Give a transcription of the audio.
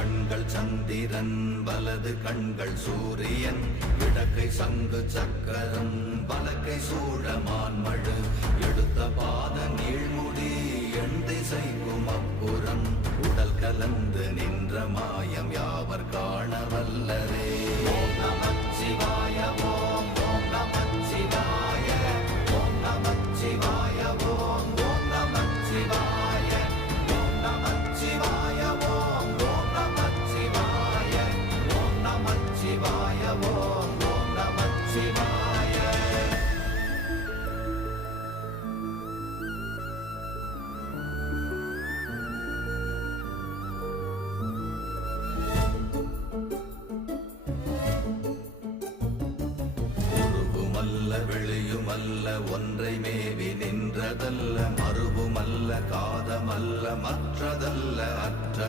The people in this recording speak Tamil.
கண்கள் சந்திரன் வலது கண்கள் சூரியன் இடக்கை சங்கு சக்கரம் வலக்கை சூழமான் மழு எடுத்த பாத நீழ்முடி எண் திசைக்கும் அப்புறம் உடல் கலந்து நின்ற மாயம் யாவர் காண வல்லரே. ஓம் நமச்சிவாய ஓம் ஓம் நமச்சிவாய ஓம் நமச்சிவாய ஓம் ஓம் நமச்சிவாய ஓம் நமச்சிவாய ஓம் ஓம் நமச்சிவாய ஓம் நமச்சிவாய ஓம் ஓம் நமச்சிவாய. வெளியுமல்ல ஒன்றை மேவி நின்றதல்ல மறுவுமல்ல காதமல்ல மற்றதல்ல